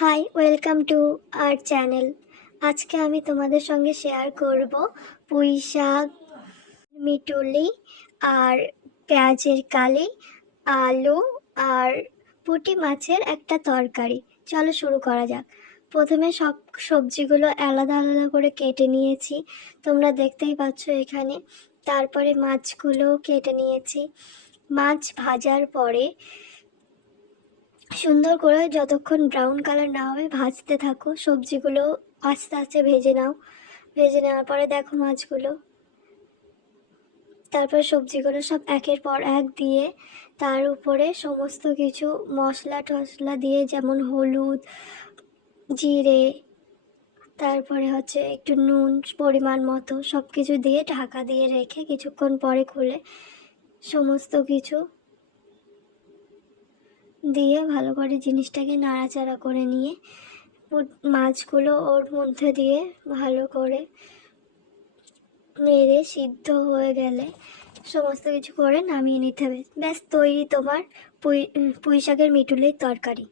High, welcome to our channel. আজকে আমি তোমাদের সঙ্গে শেয়ার করব পুঁই শাক, মিটুলি আর পেঁয়াজের কালি, আলু আর পুঁটি মাছের একটা তরকারি। চলো শুরু করা যাক। প্রথমে সব সবজিগুলো আলাদা আলাদা করে কেটে নিয়েছি, তোমরা দেখতেই পাচ্ছ এখানে। তারপরে মাছগুলো কেটে নিয়েছি। মাছ ভাজার পরে সুন্দর করে যতক্ষণ ব্রাউন কালার না হবে ভাজতে থাকো। সবজিগুলো আস্তে আস্তে ভেজে নাও। ভেজে নেওয়ার পরে দেখো মাছগুলো, তারপর সবজিগুলো সব একের পর এক দিয়ে তার উপরে সমস্ত কিছু মশলা টশলা দিয়ে, যেমন হলুদ, জিরে, তারপরে একটু নুন পরিমাণ মতো সব কিছু দিয়ে ঢাকা দিয়ে রেখে কিছুক্ষণ পরে খুলে সমস্ত কিছু দিয়ে ভালো করে জিনিসটাকে নাড়াচাড়া করে নিয়ে মাছগুলো ওর মধ্যে দিয়ে ভালো করে নেড়ে সিদ্ধ হয়ে গেলে সমস্ত কিছু করে নামিয়ে নিতে হবে। ব্যাস তৈরি তোমার পুঁই শাকের মিটুলির তরকারি।